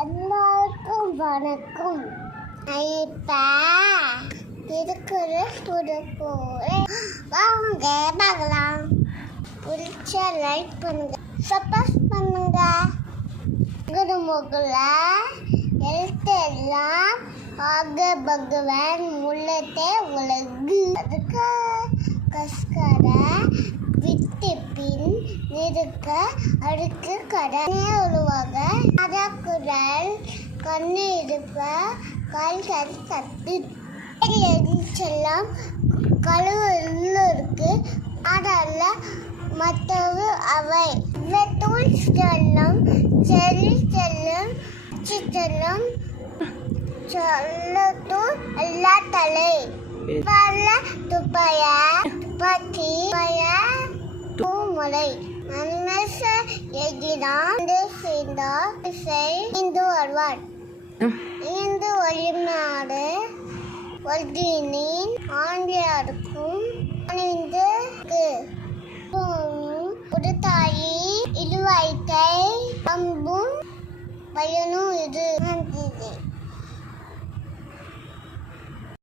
எல்லாருக்கும் வணக்கம். இப்ப திருக்குறள் கொடுப்போம். வாங்க பார்க்கலாம். பிடிச்ச லைக் பண்ணுங்க, சப்போர்ட் பண்ணுங்க. குருமுகுல எழுத்தெல்லாம் ஆக பகவான் உள்ளத்தை உலகு அதுக்கு கஸ்கர விட்டு பின் நிற்க அடுக்கு கடனே உருவாக குரல் கண்ணு இருப்ப கால்கள் கட்டு செல்லம் கழுவு இருக்கு அதல்ல மற்றவு அவை தூள் செல்லும் செல்லும் செல்லும் சொல்லத்தூள் எல்லா தலை பல துப்பைய பத்தி பூமுறை மனச எதிரான் சேர்ந்தார் இந்து வருவார். இந்து ஒளிநாடு ஒல்கினின் ஆண்டியாருக்கும் அணிந்து உடுத்தாயி இழுவாய்த்தை அம்பும் பயனும்